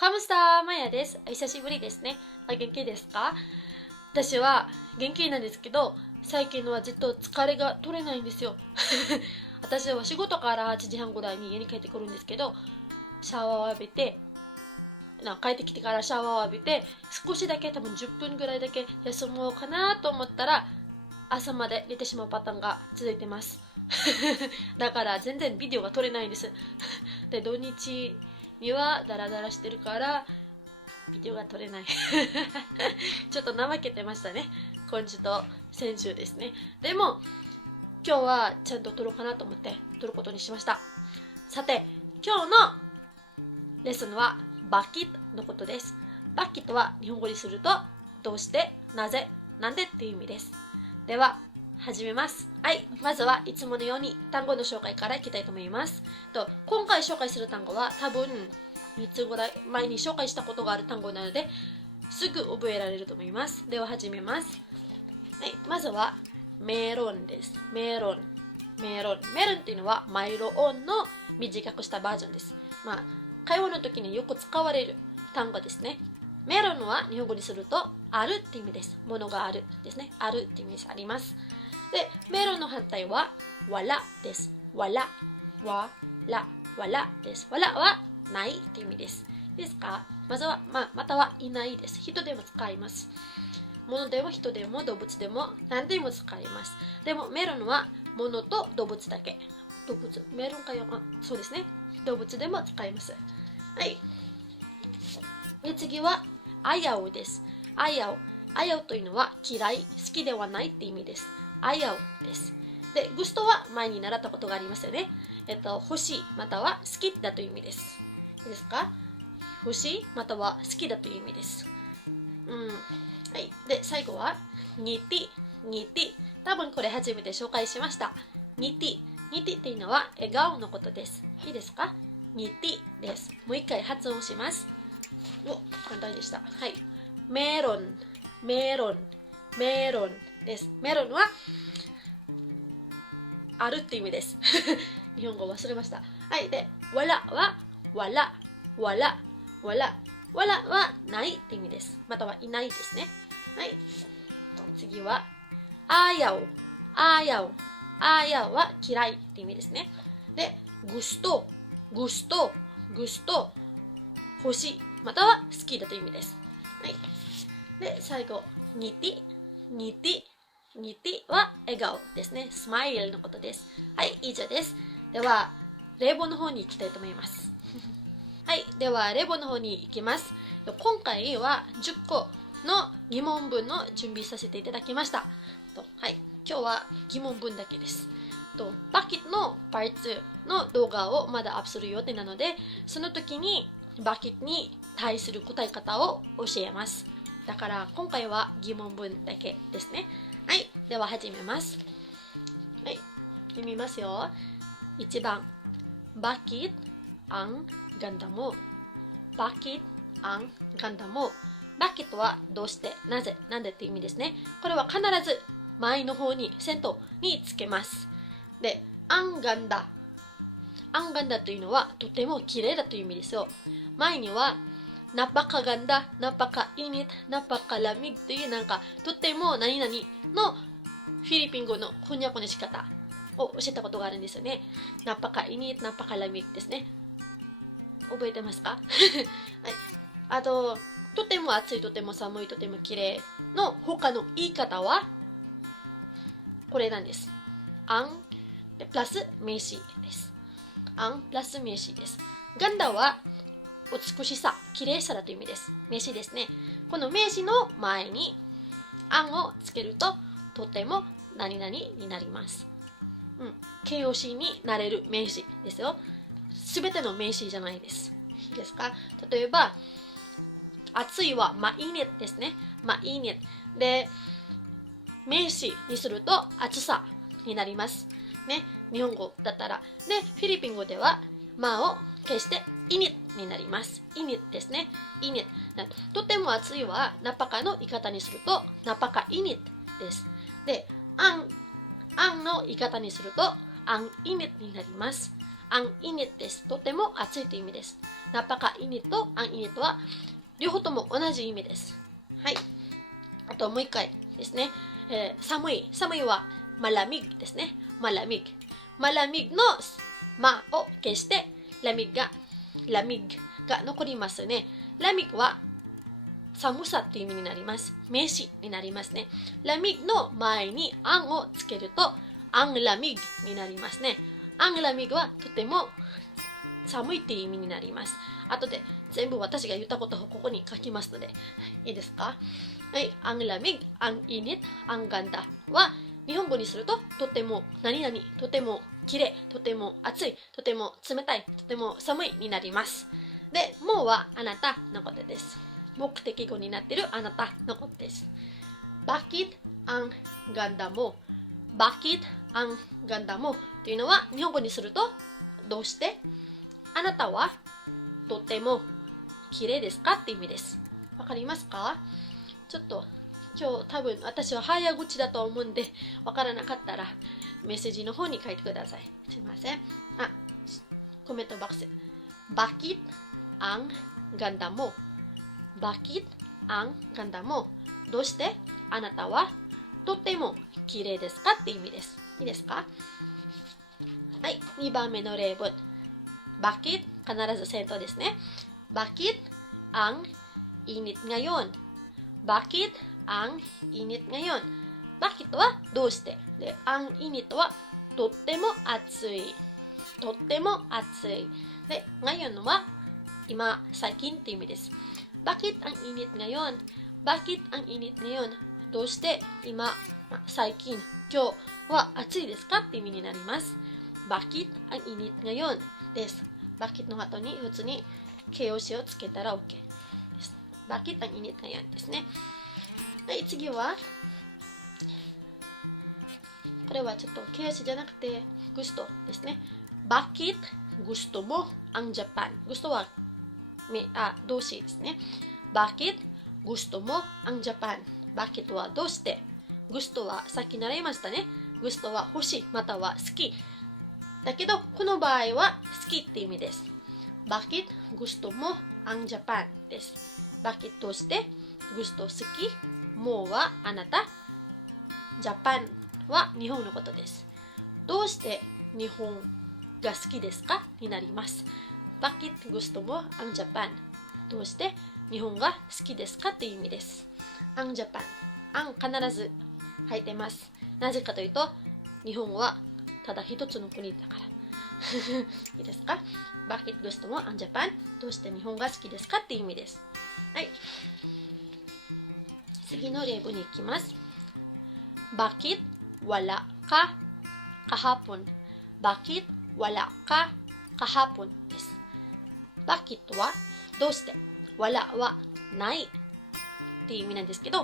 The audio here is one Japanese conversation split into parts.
カムスターマヤです。久しぶりですね。元気ですか？私は元気なんですけど、最近はずっと疲れが取れないんですよ。私は仕事から8時半ぐらいに家に帰ってくるんですけど、シャワーを浴びて、帰ってきてからシャワーを浴びて、少しだけ多分10分ぐらいだけ休もうかなと思ったら、朝まで寝てしまうパターンが続いてます。だから全然ビデオが撮れないんです。で、土日にはダラダラしてるからビデオが撮れない。ちょっと怠けてましたね。今週と先週ですね。でも今日はちゃんと撮ろうかなと思って撮ることにしました。さて、今日のレッスンはバキッのことです。バキッとは日本語にするとどうして、なぜ、なんでっていう意味です。では始めます。はい、まずはいつものように単語の紹介からいきたいと思います。今回紹介する単語は多分3つぐらい前に紹介したことがある単語なのですぐ覚えられると思います。では始めます。はい、まずはメロンです。メロンっていうのはマイロオンの短くしたバージョンです。会話の時によく使われる単語ですね。メロンは日本語にするとあるって意味です。ものがあるですね。あるって意味です。あります。で、メロンの反対はわらです。わらです。わらはないって意味です。ですか？またはいないです。人でも使います。物でも人でも動物でも何でも使います。でもメロンは物と動物だけ。メロンかよ。そうですね。動物でも使います。はい。で、次はあやおです。あやおというのは嫌い、好きではないって意味です。あやおです。で、グストは前に習ったことがありますよね。欲しいまたは好きだという意味です。いいですか？欲しいまたは好きだという意味です。はい。で、最後はニティ。多分これ初めて紹介しました。ニティっていうのは笑顔のことです。いいですか？ニティです。もう一回発音します。簡単でした。はい。メロンです。メロンはあるって意味です。日本語忘れました。はい。で、わらはないって意味です。またはいないですね。はい。次はあやおは嫌いって意味ですね。で、グスト欲しいまたは好きだという意味です。はい。で、最後ニティは笑顔ですね。スマイルのことです。はい、以上です。では例文の方に行きたいと思います。はい、では例文の方に行きます。今回は10個の疑問文の準備させていただきました。はい、今日は疑問文だけです。バキットのパーツの動画をまだアップする予定なので、その時にバキットに対する答え方を教えます。だから今回は疑問文だけですね。はい、では始めます。はい、読みますよ。1番、Bakit ang ganda mo? Bakit ang ganda mo? Bakit はどうして、なぜ、なんでって意味ですね。これは必ず前の方に、先頭につけます。で、ang ganda。ang ganda というのはとても綺麗だという意味ですよ。前にはnapakaganda、napakainit、napakalamig というとても何々のフィリピン語の翻訳の仕方を教えたことがあるんですよね。napakainit、napakalamig ですね。覚えてますか？はい。あと、とても暑い、とても寒い、とても綺麗の他の言い方はこれなんです。ang プラス名詞です。ang プラス名詞です。ガンダは美しさ、綺麗さだという意味です。名詞ですね。この名詞の前にangをつけるととても何々になります。形容詞になれる名詞ですよ。すべての名詞じゃないです。いいですか？例えば、暑いはmainitですね。mainit。で、名詞にすると暑さになります。ね。日本語だったら。で、フィリピン語では、を消して、init になります。init ですね。init。とても暑いは、ナパカの言い方にすると、ナパカ init です。で、アンの言い方にすると、アンイニットになります。アンイニットです。とても暑いという意味です。napaka init と ang init は両方とも同じ意味です。はい。あともう一回ですね。寒い。寒いはmalamig ですね。malamig。malamig のまを消してlamigが残りますね。lamig は寒さという意味になります。名詞になりますね。lamig の前にあんをつけるとang lamig になりますね。ang lamig はとても寒いっていう意味になります。後で全部私が言ったことをここに書きますので、いいですか？はい、ang lamig, ang init, ang ganda は日本語にするととても何々、とても綺麗、とても暑い、とても冷たい、とても寒いになります。で、もうはあなたのことです。目的語になっているあなたのことです。Bakit ang ganda mo? Bakit ang ganda mo? というのは日本語にするとどうしてあなたはとても綺麗ですかって意味です。わかりますか？ちょっと今日多分私は早口だと思うんでわからなかったらメッセージの方に書いてください。すいません。コメントボックス。Bakit ang ganda mo? Bakit ang ganda mo? どうしてあなたはとても綺麗ですかって意味です。いいですか？はい、2番目の例文。Bakit 必ず先頭ですね。Bakit ang init ngayon?Bakit ang init ngayon? Bakit はどうしてで、ang init はとっても暑い。とっても暑い。で、ngayon は今、最近って意味です。Bakit ang init ngayon? Bakit ang init ngayon? どうして今、最近、今日は暑いですかって意味になります。Bakit ang init ngayon? です。Bakit の後に普通に形容詞をつけたら OK。Bakit ang init ngayon ですね。はい、次はこれはちょっと形容詞じゃなくてgustoですね。Bakit gusto mo ang Japan? Gusto は動詞ですね。Bakit gusto mo ang Japan? Bakit はどうして Gusto はさっき習いましたね。Gusto は欲しいまたは好き。だけどこの場合は好きって意味です。Bakit gusto mo ang Japan? です。Bakit どうしてgusto 好きもうはあなたジャパンは日本のことです。どうして日本が好きですかになります。Bakit gusto mo ang Japan? どうして日本が好きですかっていう意味です。ang Japan。ang 必ず入ってます。なぜかというと日本はただ一つの国だからいいですか？ Bakit gusto mo ang Japan? どうして日本が好きですかっていう意味です。はい。次の例文に行きます。Bakit wala ka kahapon? Bakit wala ka kahapon? です。Bakit はどうして wala はないっていう意味なんですけど、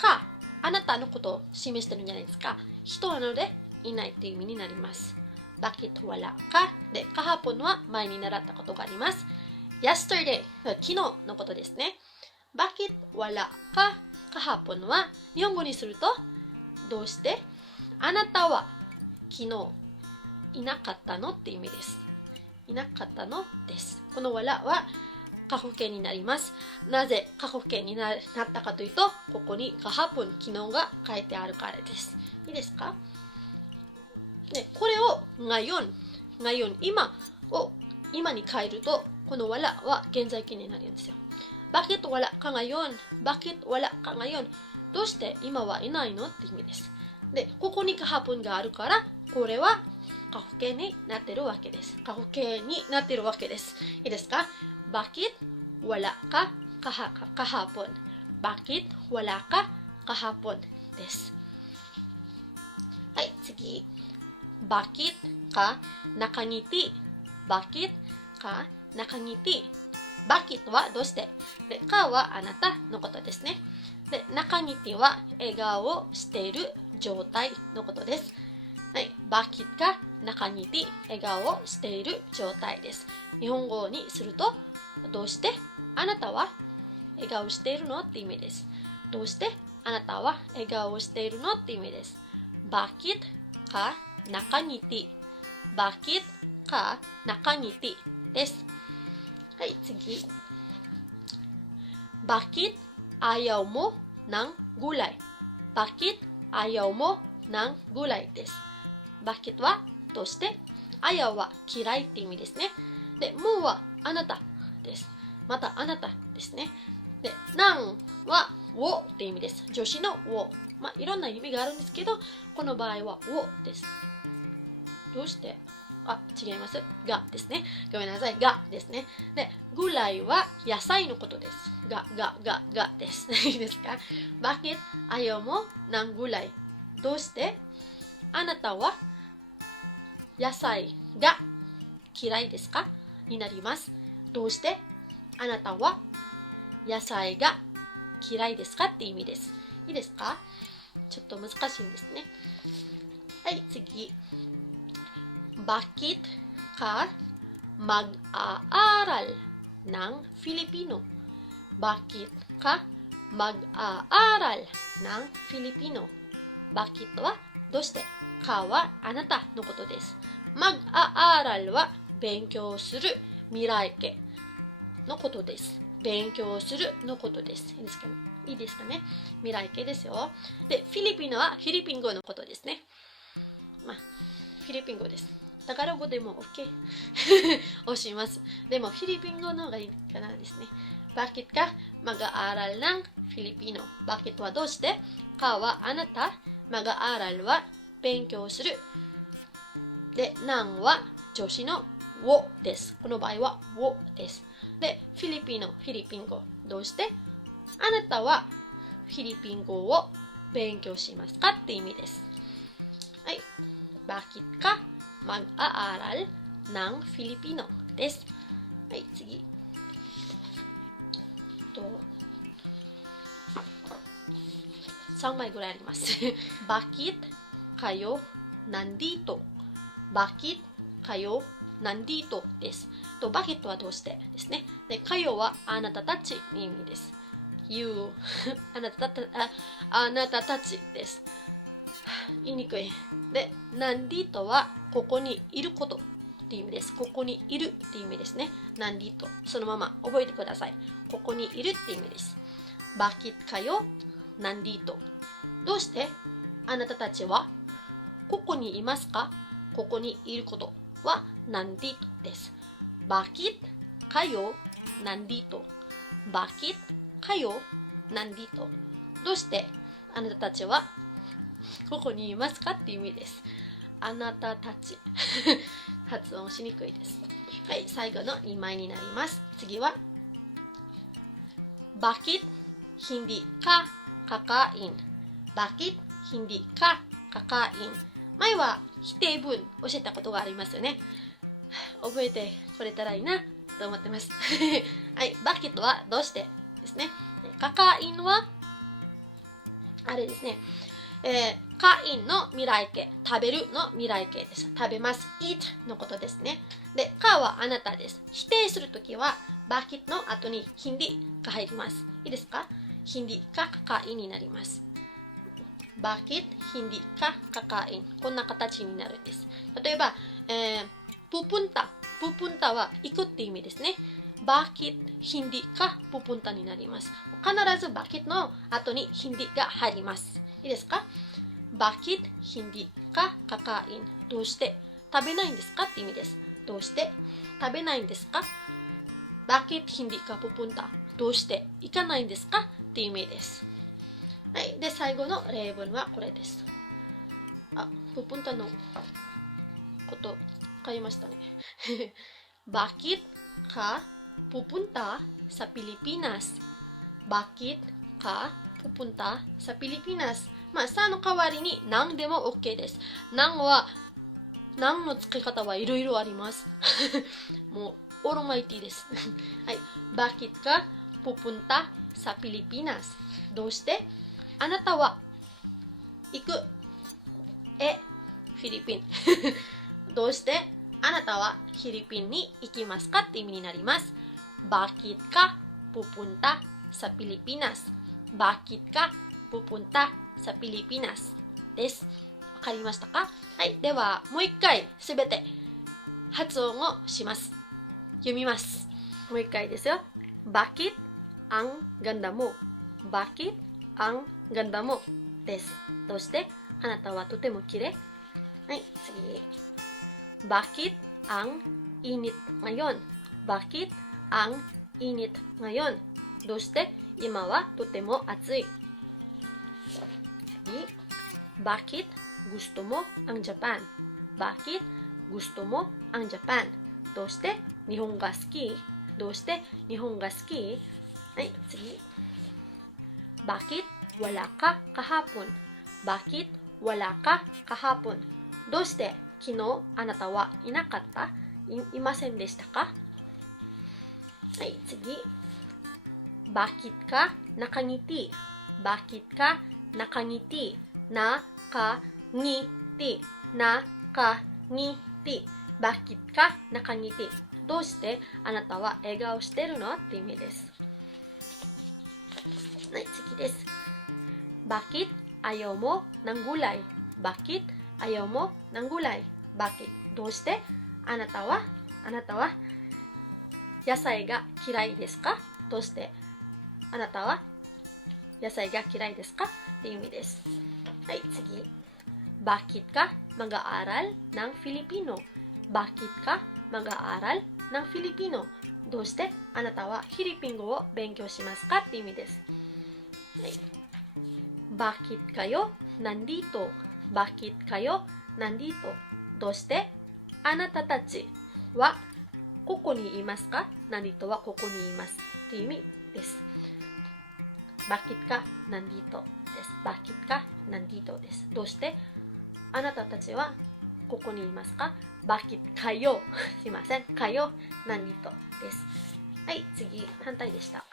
かあなたのことを示してるんじゃないですか。人なのでいないっていう意味になります。Bakit wala ka? で、kahapon は前に習ったことがあります。Yesterday 昨日のことですね。Bakit wala ka kahapon は日本語にするとどうしてあなたは昨日いなかったのって意味です。いなかったのです。この wala は過去形になります。なぜ過去形になったかというと、ここにkahapon 昨日が書いてあるからです。いいですか？で、これをngayon今に変えるとこの wala は現在形になるんですよ。Bakit wala ka ngayon? Bakit wala ka ngayon? どうして今はいないのって意味です。で、ここにkahaponがあるから、これは過去形になってるわけです。過去形になってるわけです。いいですか？ Bakit wala ka kahapon? Bakit wala ka kahapon? です。はい、次。Bakit ka nakangiti? Bakit ka nakangiti?Bakit はどうしてで、かはあなたのことですね。で、nakangiti は笑顔をしている状態のことです。はい、Bakit がnakangiti 笑顔をしている状態です。日本語にするとどうしてあなたは笑顔しているのって意味です。どうしてあなたは笑顔をしているのって意味です。Bakit ka nakangiti? Bakit ka nakangiti です。はい、次。Bakit ayaw mo ng gulay? Bakit ayaw mo ng gulay です。Bakit はどうして、ayaw は嫌いって意味ですね。で、もはあなたです。またあなたですね。で、なんはをって意味です。助詞のを。いろんな意味があるんですけど、この場合はをです。どうして、違います。がですね。ごめんなさい。がですね。で、ぐらいは野菜のことです。がです。いいですか？ Bakit ayaw mo ng gulay? どうしてあなたは野菜が嫌いですかになります。どうしてあなたは野菜が嫌いですかって意味です。いいですか？ちょっと難しいんですね。はい、次。Bakit ka mag-aaral ng Filipino? Bakit ka mag-aaral ng Filipino? Bakit はどうして、かはあなたのことです。mag-aaral は勉強する、未来形のことです。勉強するのことです。いいですかね。未来形ですよ。で、フィリピノはフィリピン語のことですね。フィリピン語です。タガロ語でも OK 押します。でもフィリピン語の方がいいかなですね。Bakit ka mag-aaral ng Filipino? Bakit はどうして、かはあなた、mag-aaral は勉強する。で、なんは助詞のをです。この場合はをです。で、フィリピン語。どうしてあなたはフィリピン語を勉強しますかって意味です。はい。Bakit ka mag-aaral ng Filipino です。はい、次。3枚ぐらいあります。Bakit kayo nandito? Bakit kayo nandito です。Bakit はどうしてですね。で、kayo はあなたたちの意味です。You あなたたちです。言いにくい。で、nandito はここにいることって意味です。ここにいるって意味ですね。nandito そのまま覚えてください。ここにいるって意味です。Bakit kayo nandito? どうしてあなたたちはここにいますか？ここにいることはnandito です。Bakit kayo nandito? Bakit kayo nandito? どうしてあなたたちはここにいますかっていう意味です。あなたたち発音しにくいです。はい、最後の2枚になります。次はBakit hindi ka kakain? Bakit hindi ka kakain? 前は否定文教えたことがありますよね。覚えてこれたらいいなと思ってます。はい、Bakit はどうしてですね。kakain はあれですね。カインの未来形、食べるの未来形です。食べます。eat のことですね。で、かはあなたです。否定するときは、バキットの後にヒンディが入ります。いいですか？ヒンディかカインになります。バキット、ヒンディかカイン。こんな形になるんです。例えば、ププンタは行くって意味ですね。バキット、ヒンディかププンタになります。必ずバキットの後にヒンディが入ります。いいですか？Bakit hindi ka kakain? どうして食べないんですかって意味です。どうして食べないんですか？ Bakit hindi ka pupunta? どうして行かないんですかって意味です。はい。で、最後の例文はこれです。pupunta のこと書きましたね。Bakit ka pupunta sa Pilipinas? Bakit ka pupunta sa Pilipinas? さの代わりに何でも OK です。何の付け方はいろいろあります。もうオールマイティです。はい。Bakit ka pupunta sa Pilipinas? どうしてあなたは行くフィリピン。どうしてあなたはフィリピンに行きますかって意味になります。Bakit ka pupunta sa Pilipinas? Bakit ka pupunta sa Pilipinas です。わかりましたか？はい。では、もう一回すべて発音をします。読みます。もう一回ですよ。Bakit ang ganda mo? Bakit ang ganda mo? です。どうしてあなたはとても綺麗。はい、次。Bakit ang init ngayon? Bakit ang init ngayon? どうして今はとても暑い。次。Bakit gusto mo ang Japan? Bakit gusto mo ang Japan? どうして日本が好き？どうして日本が好き？はい、次。Bakit wala ka kahapon? Bakit wala ka kahapon? どうして昨日あなたはいなかった？いませんでしたか？はい、次。Bakit ka nakangiti? Bakit ka nakangiti? Nakangiti. Nakangiti. Bakit ka nakangiti? どうしてあなたは笑顔してるのって意味です。はい、次です。Bakit ayaw mo ng gulay? Bakit ayaw mo ng gulay? Bakit? どうしてあなたは野菜が嫌いですか？どうしてあなたは野菜が嫌いですか？っていう意味です。はい、次。Bakit ka mag-aaral ng Filipino? Bakit ka mag-aaral ng Filipino? どうしてあなたはフィリピン語を勉強しますか？って意味です。はい。Bakit kayo nandito? Bakit kayo nandito? どうしてあなたたちはここにいますか？nandito はここにいます。っていう意味です。Bakit ka nandito です。Bakit ka nandito です。どうしてあなたたちはここにいますか？Bakit kayo すいません。kayo nandito です。はい、次。反対でした。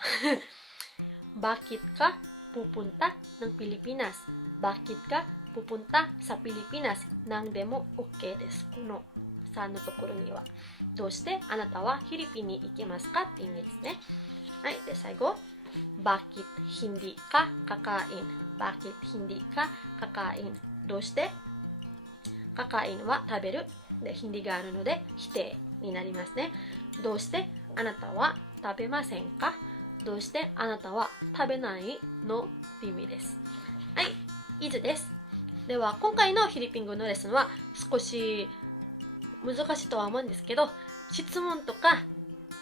Bakit ka pupunta ng Pilipinas? Bakit ka pupunta sa Pilipinas? 何でも OK です。この3のところには。どうしてあなたはフィリピンに行けますかっていう意味ですね。はい、で最後。Bakit hindi ka kakain? Bakit hindi ka kakain? どうしてkakain は食べる。で、hindi があるので否定になりますね。どうしてあなたは食べませんか？どうしてあなたは食べないの？意味です。はい、以上です。では、今回のフィリピン語のレッスンは少し難しいとは思うんですけど、質問とか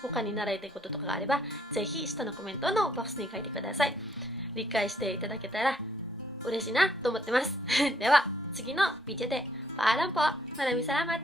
他に習いたいこととかがあれば、ぜひ下のコメントのボックスに書いてください。理解していただけたら嬉しいなと思ってます。では、次のビデオでpaalam po. Maraming salamat!